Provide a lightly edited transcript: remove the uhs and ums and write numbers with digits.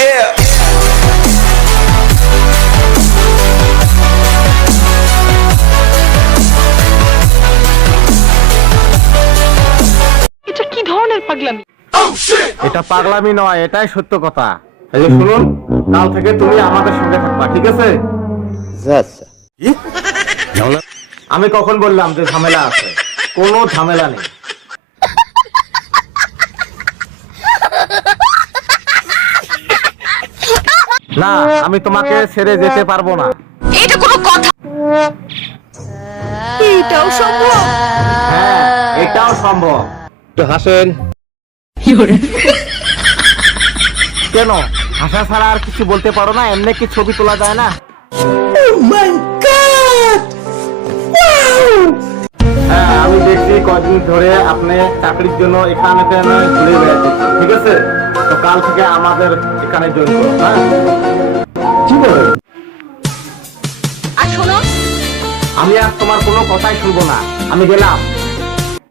এটা কি ধরনের পাগলামি? এটা পাগলামি নয়, এটাই সত্য কথা। এই যে শুনুন, কাল থেকে তুমি আমাদের সঙ্গে থাকবা, ঠিক আছে? আচ্ছা। আমি কখন বললাম যে ঝামেলা আছে? কোনো ঝামেলা নেই। না, আমি তোমাকে ছেড়ে যেতে পারবো না। এটা কোনো কথা? এটাও সম্ভব? হ্যাঁ, এটাও সম্ভব। একটু হাসেন। কেন, হাসা ছাড়া আর কিছু বলতে পারো না? এমনি কি ছবি তোলা যায় না? হ্যাঁ, আমি দেখছি কদিন ধরে আপনি চাকরির জন্য এখানে ঘুরে বেড়াচ্ছেন, ঠিক আছে? তো কাল থেকে আমাদের এখানে জয়েন করুন। হ্যাঁ, কি বলেন? আর শোনো, আমি আর তোমার কোনো কথাই শুনবো না। আমি গেলাম।